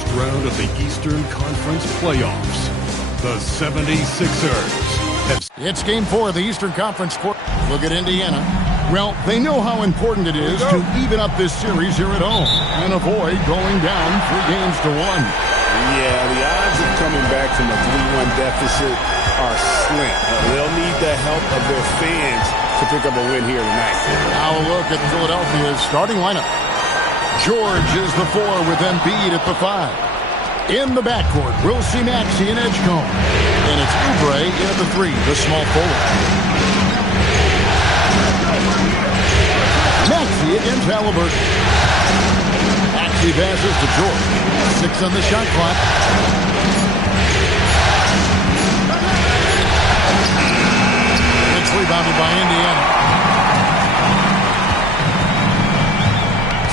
first round of the Eastern Conference playoffs. The 76ers have... It's game 4 of the Eastern Conference. Look at Indiana. Well, they know how important it is to even up this series here at home and avoid going down 3 games to 1. Yeah, the odds of coming back from a 3-1 deficit are slim. They'll need the help of their fans to pick up a win here tonight. Now a look at Philadelphia's starting lineup. George is the 4 with Embiid at the 5. In the backcourt, we'll see Maxey and Edgecombe. And it's Oubre in at the 3, the small forward. Maxey against Halliburton. Maxey passes to George. 6 on the shot clock. It's rebounded by Indiana.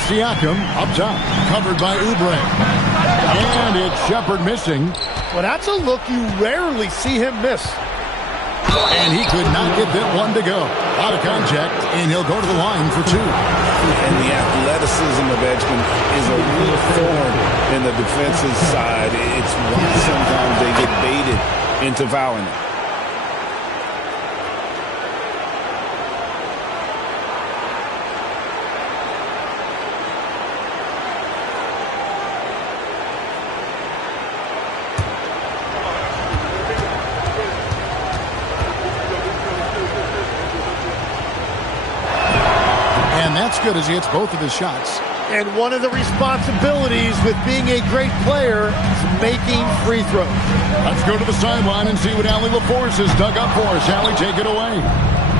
Siakam up top, covered by Oubre. And it's Shepherd missing. Well, that's a look you rarely see him miss. And he could not get that one to go. Out of contact, and he'll go to the line for 2. And the athleticism of Edgecombe is a real thorn in the defensive side. It's why sometimes they get baited into fouling it. That's good as he hits both of his shots. And one of the responsibilities with being a great player is making free throws. Let's go to the sideline and see what Allie LaForce has dug up for us. Allie, take it away.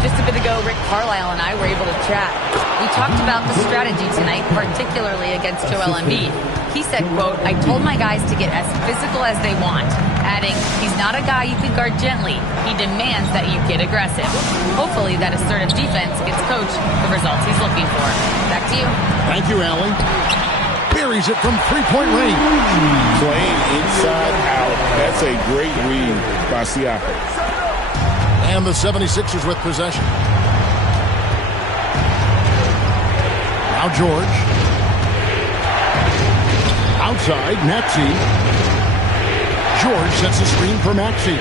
Just a bit ago, Rick Carlisle and I were able to chat. We talked about the strategy tonight, particularly against Joel Embiid. He said, quote, "I told my guys to get as physical as they want," adding, "He's not a guy you can guard gently. He demands that you get aggressive." Hopefully that assertive defense gets Coach the results he's looking for. Back to you. Thank you, Allie. Buries it from 3-point range. Playing inside out. That's a great read by Siakam. And the 76ers with possession. Now George. Outside, Maxey. George sets a screen for Maxey.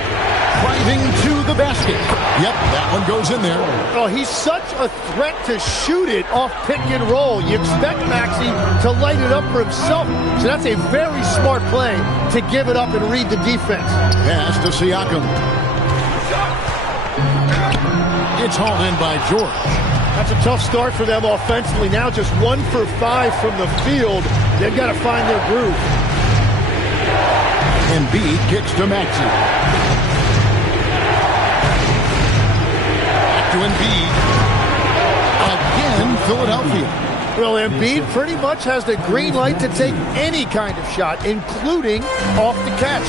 Driving to the basket. Yep, that one goes in there. Oh, he's such a threat to shoot it off pick and roll. You expect Maxey to light it up for himself. So that's a very smart play to give it up and read the defense. Pass to Siakam. It's hauled in by George. That's a tough start for them offensively. Now just 1 for 5 from the field. They've got to find their groove. Embiid kicks to Maxey. Back to Embiid. Again, Philadelphia. Well, Embiid pretty much has the green light to take any kind of shot, including off the catch.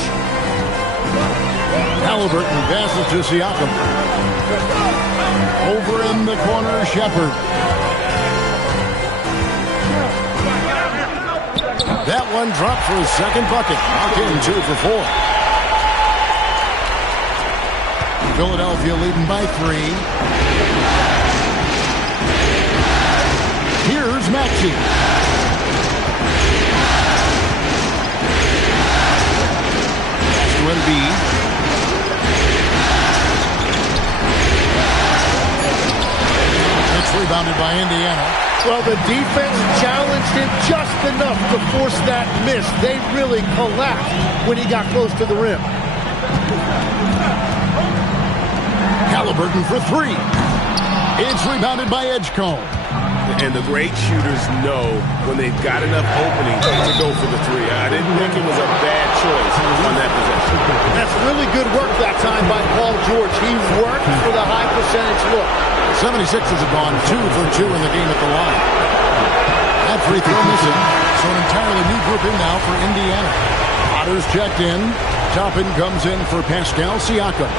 Halliburton passes to Siakam. Over in the corner, Shepherd. That one dropped for his second bucket. Knock in 2 for 4. Philadelphia leading by 3. Here's Maxey. Pass to Embiid. Rebounded by Indiana. Well, the defense challenged him just enough to force that miss. They really collapsed when he got close to the rim. Halliburton for 3. It's rebounded by Edgecombe. And the great shooters know when they've got enough opening to go for the 3. I didn't think it was a bad choice on that possession. That's really good work that time by Paul George. He worked for the high percentage look. 76ers have gone 2 for 2 in the game at the line. That free throw missing. So an entirely new group in now for Indiana. Otter's checked in. Toppin comes in for Pascal Siakam.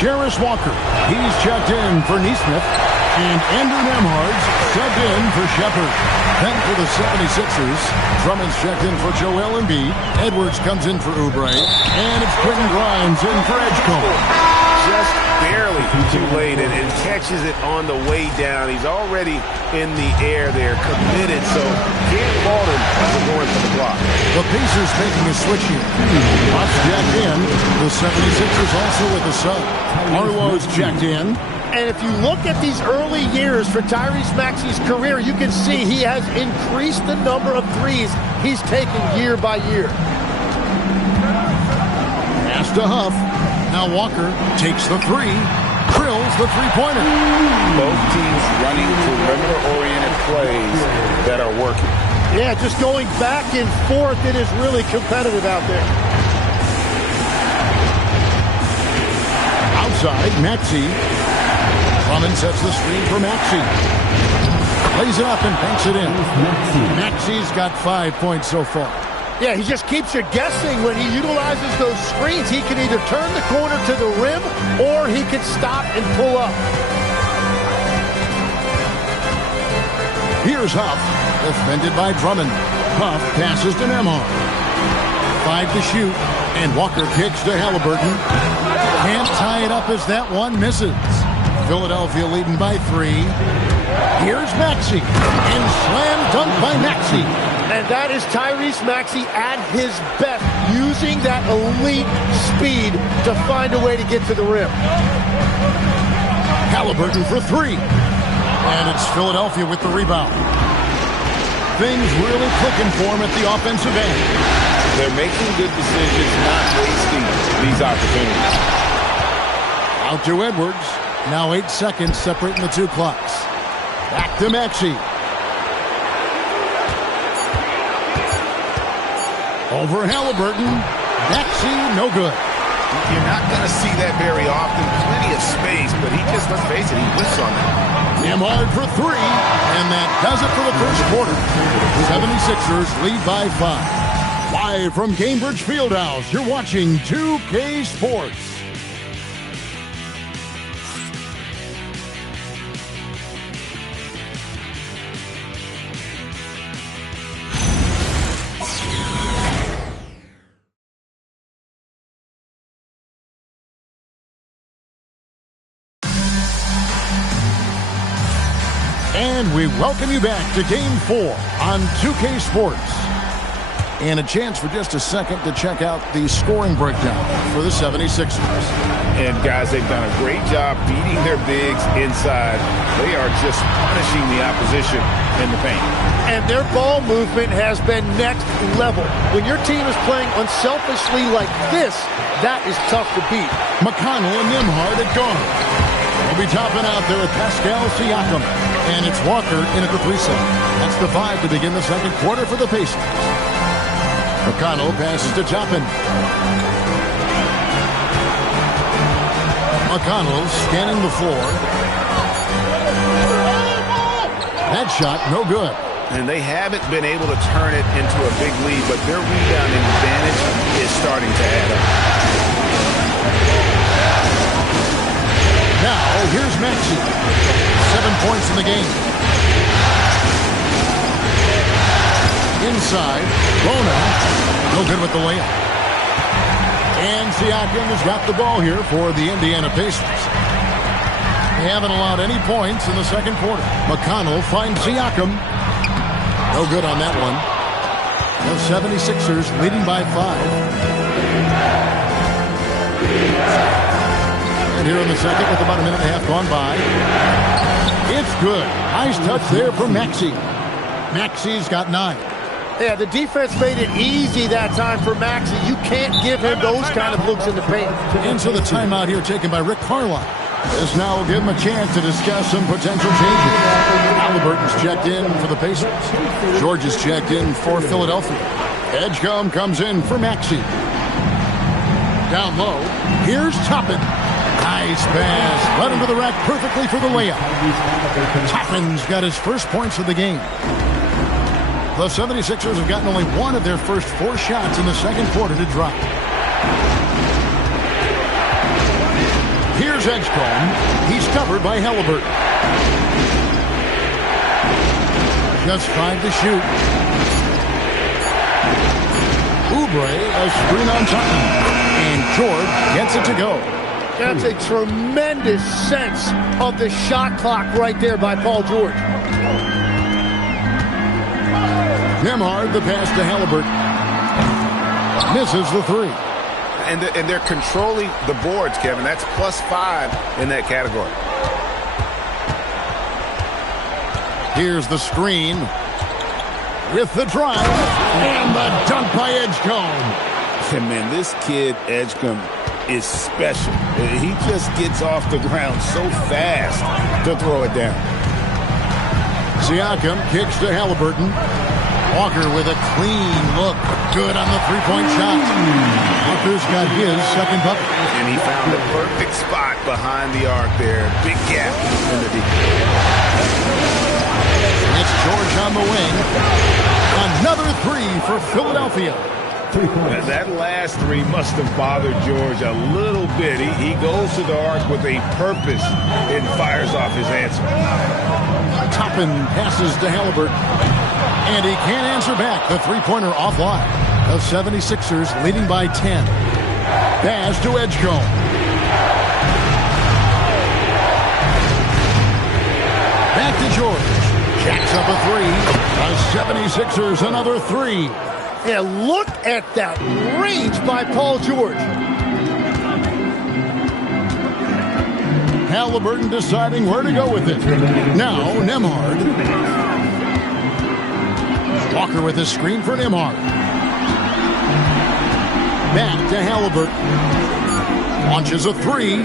Cherish Walker, he's checked in for Neesmith. And Andrew Nembhard's subbed in for Shepherd. Then for the 76ers, Drummond's checked in for Joel Embiid. Edwards comes in for Oubre. And it's Quentin Grimes in for Edgecombe. Just barely too late and catches it on the way down. He's already in the air there, committed, so can't called him for going for the block. The Pacers making a switch here. Buff's checked in. The 76ers also with the sub. Arlo's checked in. And if you look at these early years for Tyrese Maxey's career, you can see he has increased the number of threes he's taken year by year. Pass to Huff. Now Walker takes the three. Drills the three-pointer. Both teams running perimeter-oriented plays that are working. Yeah, just going back and forth, it is really competitive out there. Outside, Maxey. Drummond sets the screen for Maxey. Lays it up and banks it in. Maxey's got 5 points so far. Yeah, he just keeps you guessing when he utilizes those screens. He can either turn the corner to the rim or he can stop and pull up. Here's Huff, defended by Drummond. Huff passes to Nembhard. 5 to shoot, and Walker kicks to Halliburton. Can't tie it up as that one misses. Philadelphia leading by 3. Here's Maxey, and slam dunk by Maxey. And that is Tyrese Maxey at his best, using that elite speed to find a way to get to the rim. Halliburton for 3. And it's Philadelphia with the rebound. Things really clicking for him at the offensive end. They're making good decisions, not wasting these opportunities. Out to Edwards. Now 8 seconds separating the two clocks. Back to Maxey. Over Halliburton. Maxey, no good. You're not going to see that very often. Plenty of space, but he just, let's face it, he whiffs on that. Nembhard for 3, and that does it for the first quarter. 76ers lead by 5. Live from Cambridge Fieldhouse, you're watching 2K Sports. And we welcome you back to Game 4 on 2K Sports. And a chance for just a second to check out the scoring breakdown for the 76ers. And guys, they've done a great job beating their bigs inside. They are just punishing the opposition in the paint. And their ball movement has been next level. When your team is playing unselfishly like this, that is tough to beat. McConnell and Nembhard at guard. They'll be topping out there with Pascal Siakam. And it's Walker in at the 3 set. That's the 5 to begin the second quarter for the Pacers. McConnell passes to Toppin. McConnell scanning the floor. That shot, no good. And they haven't been able to turn it into a big lead, but their rebounding advantage is starting to add up. Now, here's Maxey. 7 points in the game. Inside, Bona, no good with the layup. And Siakam has got the ball here for the Indiana Pacers. They haven't allowed any points in the second quarter. McConnell finds Siakam. No good on that one. The 76ers leading by 5. And here in the second with about a minute and a half gone by. It's good. Nice touch there from Maxey. Maxey's got 9. Yeah, the defense made it easy that time for Maxey. You can't give him those kind of looks in the paint. And so the timeout here taken by Rick Carlisle. This now will give him a chance to discuss some potential changes. Halliburton's checked in for the Pacers. George is checked in for Philadelphia. Edgecombe comes in for Maxey. Down low, here's Toppin. Nice pass. Led him to the rack perfectly for the layup. Toppin's got his first points of the game. The 76ers have gotten only one of their first 4 shots in the second quarter to drop. Here's Edgecombe. He's covered by Halliburton. Just 5 to shoot. Oubre, a screen on Toppin. And George gets it to go. That's a tremendous sense of the shot clock right there by Paul George. Nembhard, the pass to Halliburton. Misses the three. And they're controlling the boards, Kevin. That's +5 in that category. Here's the screen with the drive and the dunk by Edgecombe. And man, this kid, Edgecombe, is special. He just gets off the ground so fast to throw it down. Siakam kicks to Halliburton. Walker with a clean look. Good on the three-point shot. Walker's got his second bucket. And he found the perfect spot behind the arc there. Big gap in the defense. It's George on the wing. Another three for Philadelphia. 3 points. And that last three must have bothered George a little bit. He goes to the arc with a purpose and fires off his answer. Toppin passes to Halliburton. And he can't answer back. The three-pointer offline. The 76ers leading by 10. Pass to Edgecombe. Back to George. Jacks up a three. The 76ers another three. And look at that range by Paul George. Halliburton deciding where to go with it. Now Nembhard. Walker with a screen for Nembhard. Back to Halliburton. Launches a three.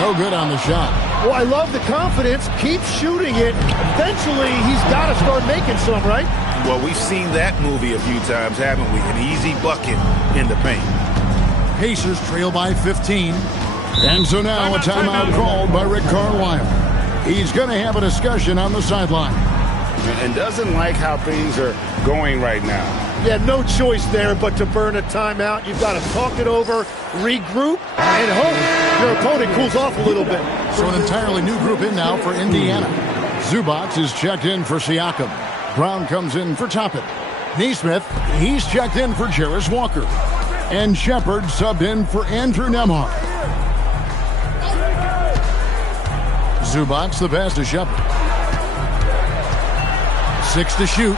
No good on the shot. Well, I love the confidence. Keep shooting it. Eventually, he's got to start making some, right? Well, we've seen that movie a few times, haven't we? An easy bucket in the paint. Pacers trail by 15. And so now a timeout called by Rick Carlisle. He's going to have a discussion on the sideline. And doesn't like how things are going right now. Yeah, no choice there but to burn a timeout. You've got to talk it over, regroup, and hope your opponent cools off a little bit. So an entirely new group in now for Indiana. Zubac is checked in for Siakam. Brown comes in for Toppin. Nesmith, he's checked in for Jarris Walker. And Shepard subbed in for Andrew Nembhard. Zubac the pass to Shepard. 6 to shoot.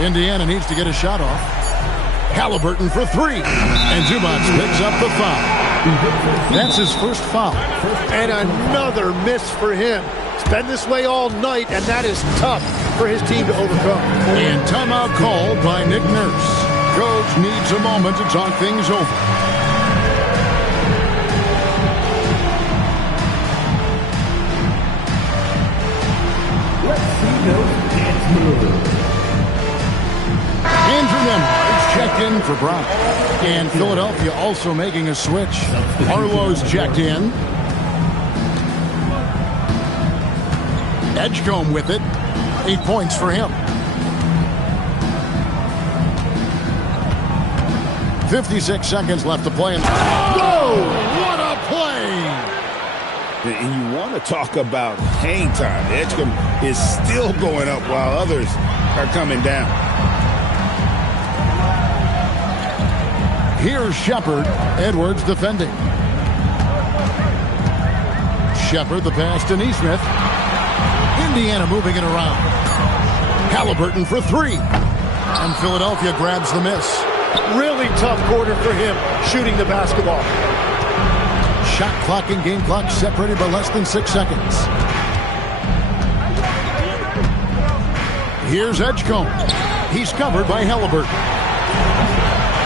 Indiana needs to get a shot off. Halliburton for three. And Zubac picks up the foul. That's his first foul. And another miss for him. It's been this way all night, and that is tough for his team to overcome. And timeout called by Nick Nurse. Coach needs a moment to talk things over. Andrew Nembhard's checked in for Brown. And Philadelphia also making a switch. Arlo's checked in. Edgecombe with it. 8 points for him. 56 seconds left to play. Whoa! What a play! And you want to talk about hang time. Edgecombe is still going up while others are coming down. Here's Shepard. Edwards defending. Shepard the pass to Nesmith. Indiana moving it around. Halliburton for three. And Philadelphia grabs the miss. Really tough quarter for him, shooting the basketball. Shot clock and game clock separated by less than 6 seconds. Here's Edgecombe. He's covered by Halliburton.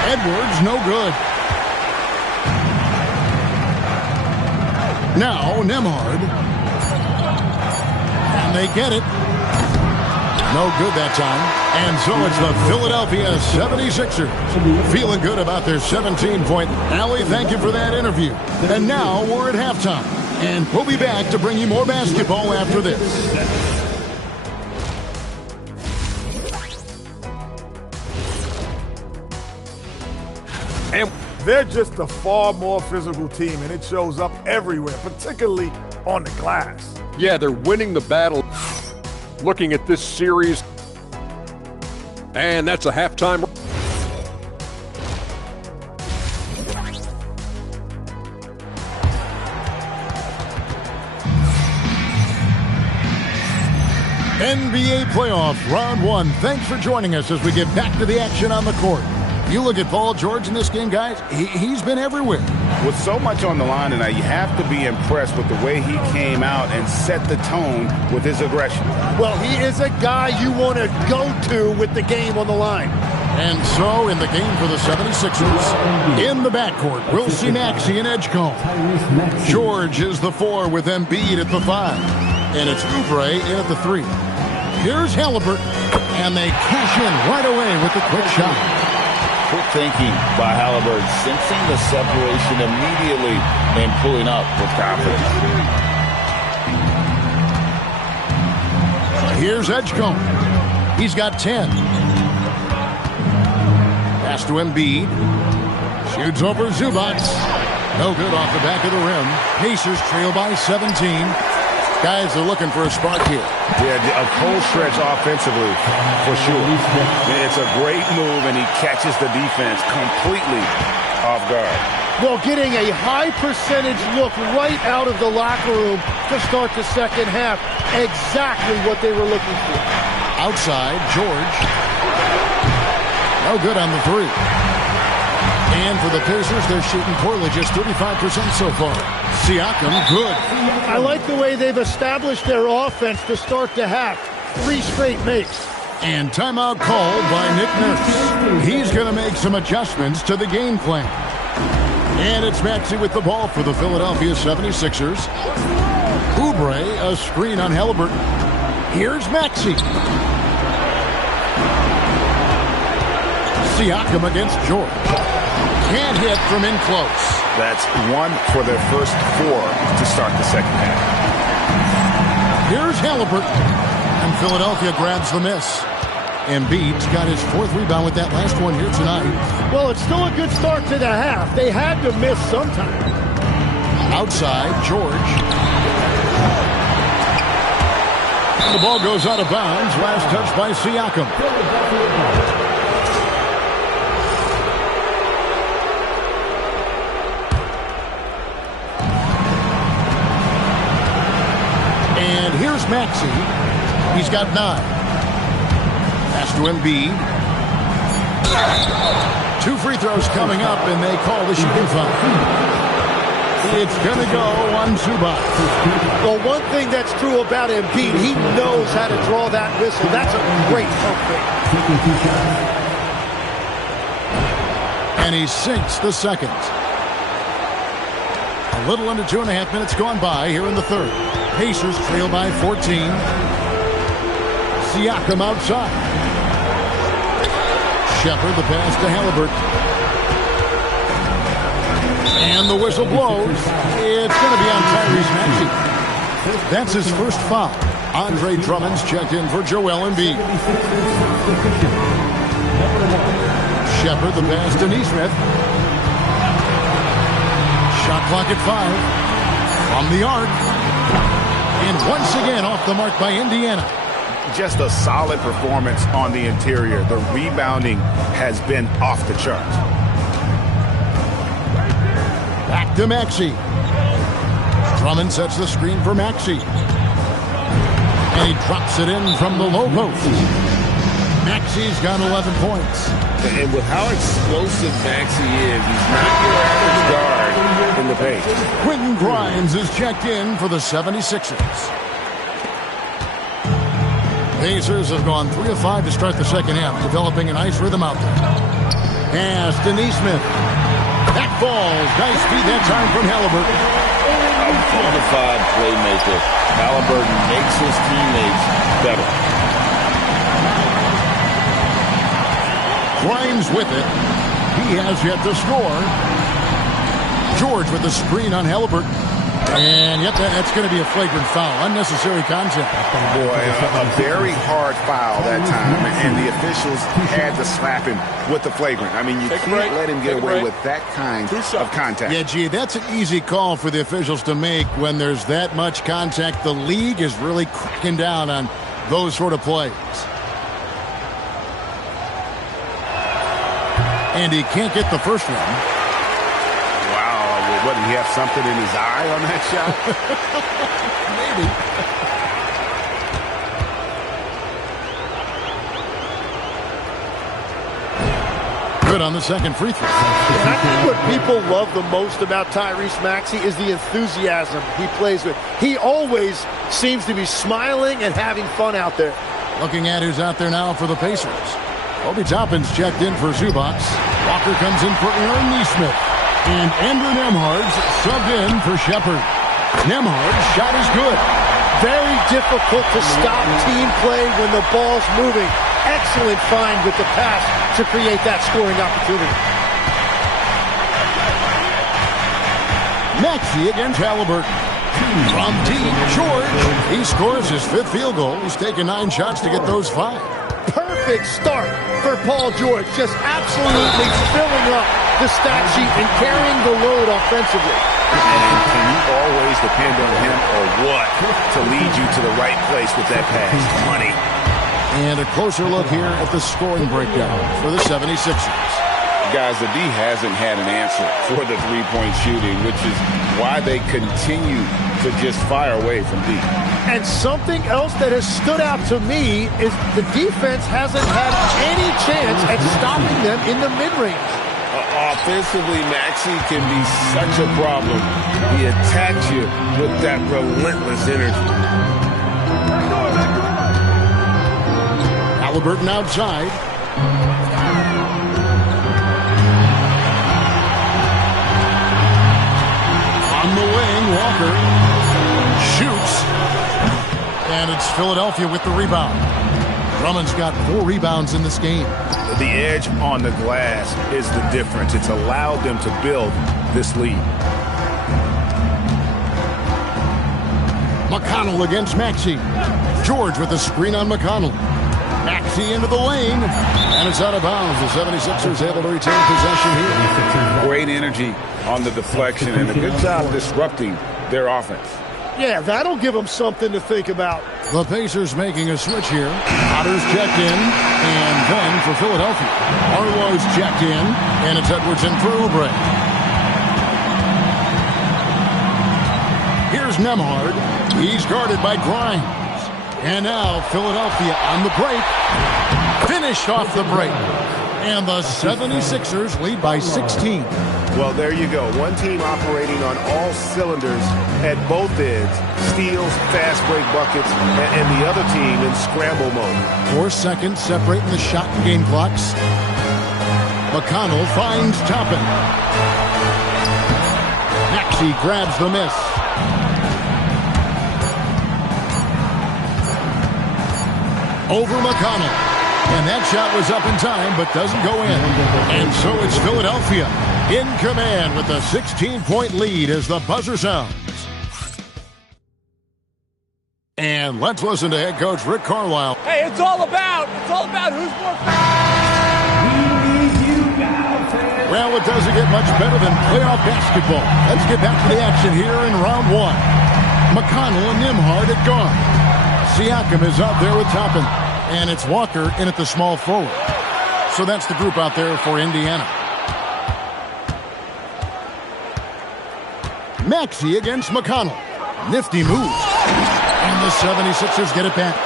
Edwards, no good. Now Nembhard. And they get it. No good that time. And so it's the Philadelphia 76ers. Feeling good about their 17-point. Allie, thank you for that interview. And now we're at halftime. And we'll be back to bring you more basketball after this. And they're just a far more physical team, and it shows up everywhere, particularly on the glass. Yeah, they're winning the battle. Looking at this series, and that's a halftime. NBA playoffs, round one. Thanks for joining us as we get back to the action on the court. You look at Paul George in this game, guys, he's been everywhere. With so much on the line tonight, you have to be impressed with the way he came out and set the tone with his aggression. Well, he is a guy you want to go to with the game on the line. And so, in the game for the 76ers, in the backcourt, we'll see Maxey and Edgecombe. George is the 4 with Embiid at the 5. And it's Oubre in at the 3. Here's Halliburton, and they cash in right away with the quick shot. Quick thinking by Halliburton, sensing the separation immediately and pulling up with confidence. Here's Edgecombe. He's got 10. Pass to Embiid. Shoots over Zubac. No good off the back of the rim. Pacers trail by 17. Guys are looking for a spark here. Yeah, a cold stretch offensively, for sure. It's a great move, and he catches the defense completely off guard. Well, getting a high percentage look right out of the locker room to start the second half. Exactly what they were looking for. Outside, George. No good on the 3. And for the Pacers, they're shooting poorly, just 35% so far. Siakam, good. I like the way they've established their offense to start the half. 3 straight makes. And timeout called by Nick Nurse. He's going to make some adjustments to the game plan. And it's Maxey with the ball for the Philadelphia 76ers. Oubre, a screen on Halliburton. Here's Maxey. Siakam against George. Can't hit from in close. That's 1 for their first 4 to start the second half. Here's Halliburton. And Philadelphia grabs the miss. Embiid's got his 4th rebound with that last one here tonight. Well, it's still a good start to the half. They had to miss sometime. Outside, George. And the ball goes out of bounds. Last touch by Siakam. And here's Maxey. He's got 9. Pass to Embiid. 2 free throws coming up, and they call the shooting foul. It's going to go on Zubac. Well, one thing that's true about Embiid, he knows how to draw that whistle. That's a great pump fake. And he sinks the second. A little under 2.5 minutes gone by here in the third. Pacers trail by 14. Siakam outside. Shepard the pass to Halliburton. And the whistle blows. It's going to be on Tyrese Maxey. That's his first foul. Andre Drummond's checked in for Joel Embiid. Shepard the pass to Nesmith. Shot clock at 5. From the arc. And once again off the mark by Indiana. Just a solid performance on the interior. The rebounding has been off the charts. Back to Maxey. Drummond sets the screen for Maxey. And he drops it in from the low post. Maxey's got 11 points. And with how explosive Maxey is, he's not your average guard in the paint. Quentin Grimes is checked in for the 76ers. Pacers have gone 3 of 5 to start the second half, developing a nice rhythm out there. Pass to Nesmith. That falls. Nice feed that time from Halliburton. A bona fide playmaker. Halliburton makes his teammates better. Grimes with it. He has yet to score. George with the screen on Halliburton. And yet that's going to be a flagrant foul. Unnecessary contact. Boy, a very hard foul that time. And the officials had to slap him with the flagrant. I mean, you can't let him get away with that kind of contact. Yeah, gee, that's an easy call for the officials to make when there's that much contact. The league is really cracking down on those sort of plays. And he can't get the first one. What, did he have something in his eye on that shot? Maybe. good on the second free throw. And I think what people love the most about Tyrese Maxey is the enthusiasm he plays with. He always seems to be smiling and having fun out there. Looking at who's out there now for the Pacers. Obi Toppin's checked in for Zubac. Walker comes in for Aaron Nesmith. And Andrew Nembhard's subbed in for Shepard. Nembhard's shot is good. Very difficult to stop team play when the ball's moving. Excellent find with the pass to create that scoring opportunity. Maxey against Halliburton. From deep, George. He scores his 5th field goal. He's taken 9 shots to get those 5. Perfect start for Paul George. Just absolutely filling up the stat sheet and carrying the load offensively. And can you always depend on him or what to lead you to the right place with that pass? Money. And a closer look here at the scoring breakdown for the 76ers. Guys, the D hasn't had an answer for the three-point shooting, which is why they continue to just fire away from deep. And something else that has stood out to me is the defense hasn't had any chance at stopping them in the mid-range. Offensively, Maxey can be such a problem. He attacks you with that relentless energy. Halliburton outside. On the wing, Walker shoots. And it's Philadelphia with the rebound. Drummond's got 4 rebounds in this game. The edge on the glass is the difference. It's allowed them to build this lead. McConnell against Maxey. George with the screen on McConnell. Maxey into the lane. And it's out of bounds. The 76ers able to retain possession here. Great energy on the deflection and a good job disrupting their offense. Yeah, that'll give them something to think about. The Pacers making a switch here. Otter's checked in, and then for Philadelphia. Arlo's checked in, and it's Edwards in for Oubre. Here's Nembhard. He's guarded by Grimes. And now Philadelphia on the break. Finished off the break. And the 76ers lead by 16. Well, there you go. One team operating on all cylinders at both ends. Steals, fast break buckets, and the other team in scramble mode. 4 seconds separating the shot and game clocks. McConnell finds Toppin. Maxey grabs the miss. Over McConnell. And that shot was up in time, but doesn't go in. And so it's Philadelphia in command with a 16-point lead as the buzzer sounds. And let's listen to head coach Rick Carlisle. Hey, it's all about who's more Well, it doesn't get much better than playoff basketball. Let's get back to the action here in round 1. McConnell and Nembhard at guard. Siakam is out there with Toppin. And it's Walker in at the small forward. So that's the group out there for Indiana. Maxey against McConnell. Nifty moves. And the 76ers get it back.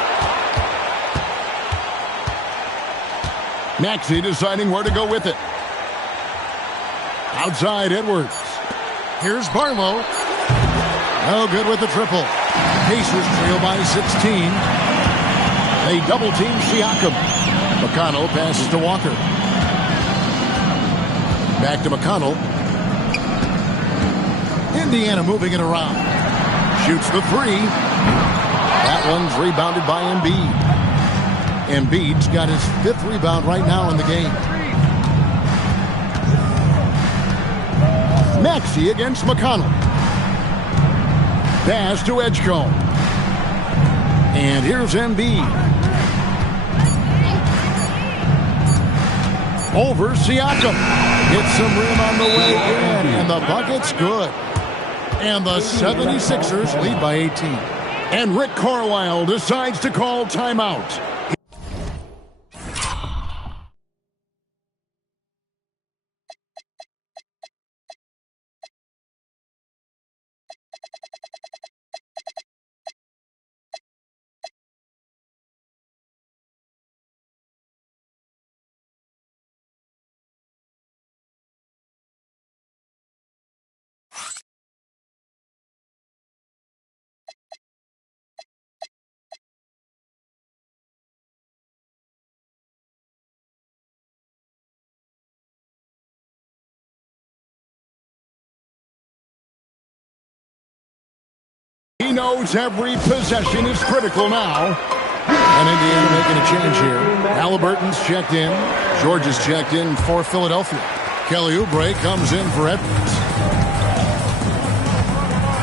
Maxey deciding where to go with it. Outside Edwards. Here's Barlow. No good with the triple. Pacers trail by 16. They double-team Siakam. McConnell passes to Walker. Back to McConnell. Indiana moving it around. Shoots the 3. That one's rebounded by Embiid. Embiid's got his 5th rebound right now in the game. Maxey against McConnell. Pass to Edgecombe. And here's Embiid. Over Siakam. Hits some rim on the way in, and the bucket's good. And the 76ers lead by 18. And Rick Carlisle decides to call timeout. He knows every possession is critical now. And Indiana making a change here. Halliburton's checked in. George is checked in for Philadelphia. Kelly Oubre comes in for Edwards.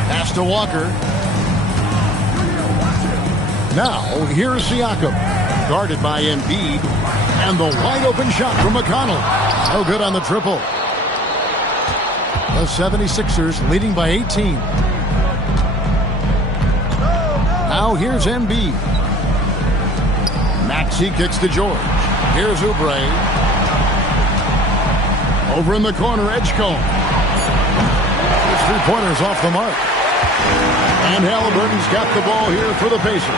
Pass to Walker. Now, here's Siakam. Guarded by Embiid. And the wide-open shot from McConnell. No good on the triple. The 76ers leading by 18. Now, here's Embiid. Maxey kicks to George. Here's Oubre. Over in the corner, Edgecombe. His three-pointers off the mark. And Halliburton's got the ball here for the Pacers.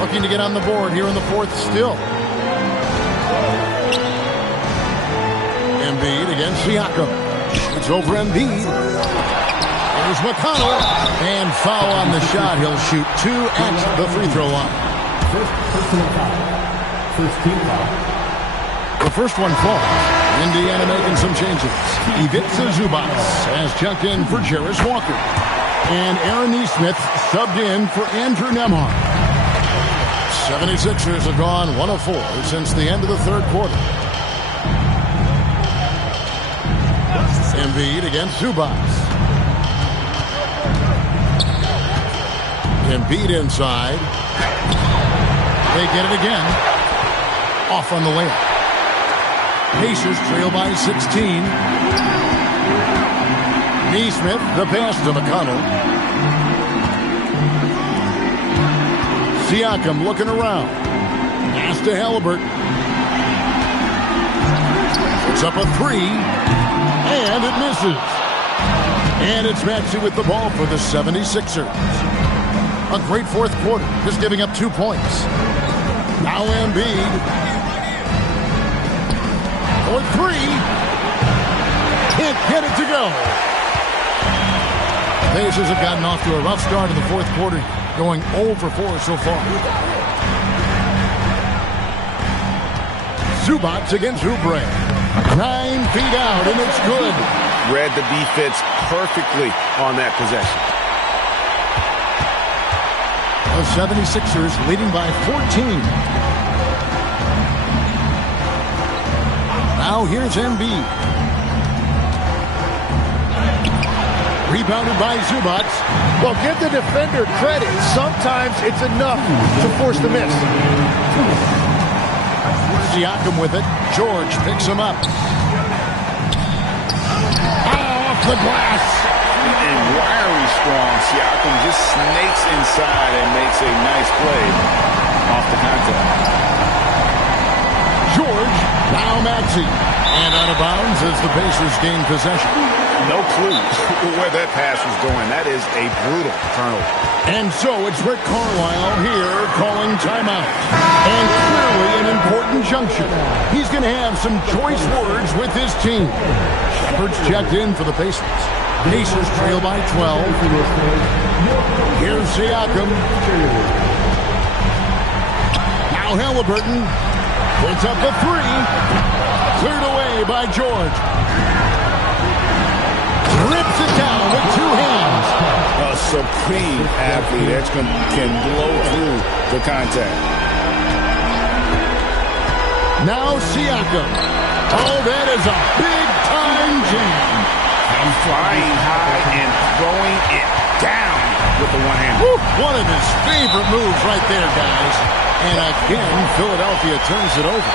Looking to get on the board here in the fourth still. Embiid against Siakam. It's over Embiid. Here's McConnell. And foul on the shot. He'll shoot 2 at the free throw line. First team foul. The first one falls. Indiana making some changes. Ivica Zubac has checked in for Jarris Walker. And Aaron Nesmith subbed in for Andrew Nembhard. 76ers have gone 1 of 4 since the end of the third quarter. Embiid against Zubac. Embiid inside. They get it again. Off on the layup. Pacers trail by 16. Nesmith, the pass to McConnell. Siakam looking around. Pass to Halliburton. It's up a 3. And it misses. And it's Maxey with the ball for the 76ers. A great fourth quarter, just giving up 2 points. Now Embiid. For 3. Can't get it to go. Pacers have gotten off to a rough start in the fourth quarter, going 0 for 4 so far. Zubac against Oubre. 9 feet out, and it's good. Read the defense perfectly on that possession. The 76ers leading by 14. Now here's Embiid. Rebounded by Zubac. Well, give the defender credit. Sometimes it's enough to force the miss. Siakam with it. George picks him up. Off the glass. And wiry strong. Siakam just snakes inside and makes a nice play off the contact. George. Now Maxey. And out of bounds as the Pacers gain possession. No clue where that pass was going. That is a brutal turnover. And so it's Rick Carlisle here calling timeout. And clearly an important junction. He's going to have some choice words with his team. Shepard's checked in for the Pacers. Pacers trail by 12. Here's Siakam. Now Halliburton. Puts up the 3. Cleared away by George. Rips it down with 2 hands. A supreme athlete that can blow through the contact. Now Siakam. Oh, that is a big-time jam. He's flying high and throwing it down with the one hand. One of his favorite moves right there, guys. And again, Philadelphia turns it over.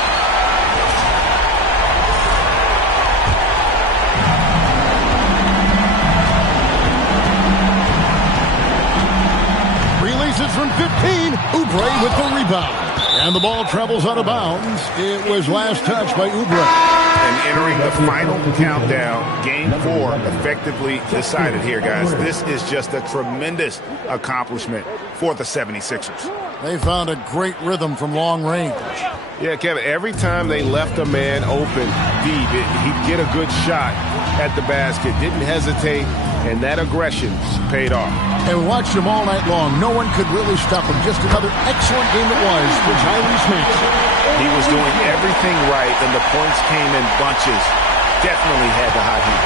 Releases from 15. Oubre with the rebound. And the ball travels out of bounds. It was last touched by Oubre. And entering the final countdown, Game 4 effectively decided here, guys. This is just a tremendous accomplishment for the 76ers. They found a great rhythm from long range. Yeah, Kevin, every time they left a man open deep, he'd get a good shot at the basket. Didn't hesitate, and that aggression paid off. And we watched him all night long. No one could really stop him. Just another excellent game it was for Tyrese Maxey. He was doing everything right, and the points came in bunches. Definitely had the hot heat.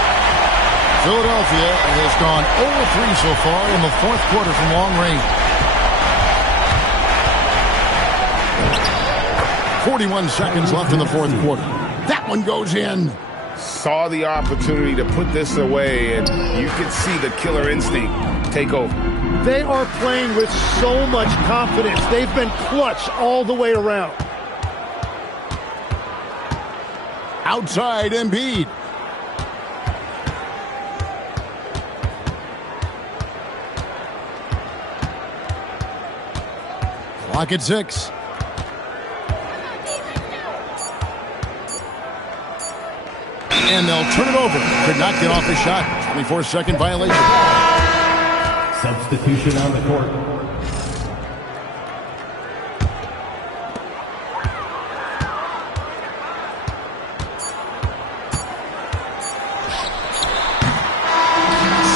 Philadelphia has gone 0-3 so far in the fourth quarter from long range. 41 seconds left in the fourth quarter. That one goes in. Saw the opportunity to put this away, and you could see the killer instinct take over. They are playing with so much confidence. They've been clutch all the way around. Outside Embiid. Clock at 6. And they'll turn it over. Could not get off the shot. 24-second violation. Substitution on the court.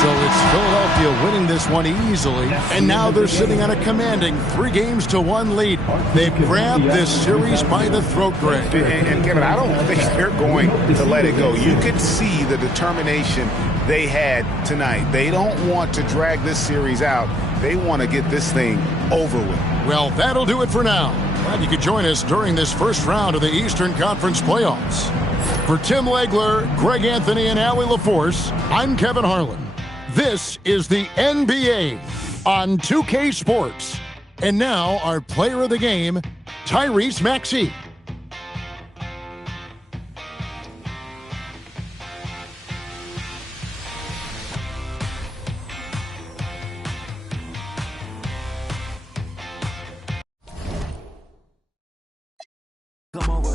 So it's Philadelphia winning this one easily, and now they're sitting on a commanding 3-1 lead. They've grabbed this series by the throat, Greg. And Kevin, I don't think they're going to let it go. You could see the determination they had tonight. They don't want to drag this series out. They want to get this thing over with. Well, that'll do it for now. Glad you could join us during this first round of the Eastern Conference playoffs. For Tim Legler, Greg Anthony, and Allie LaForce, I'm Kevin Harlan. This is the NBA on 2K Sports. And now our player of the game, Tyrese Maxey. Come over.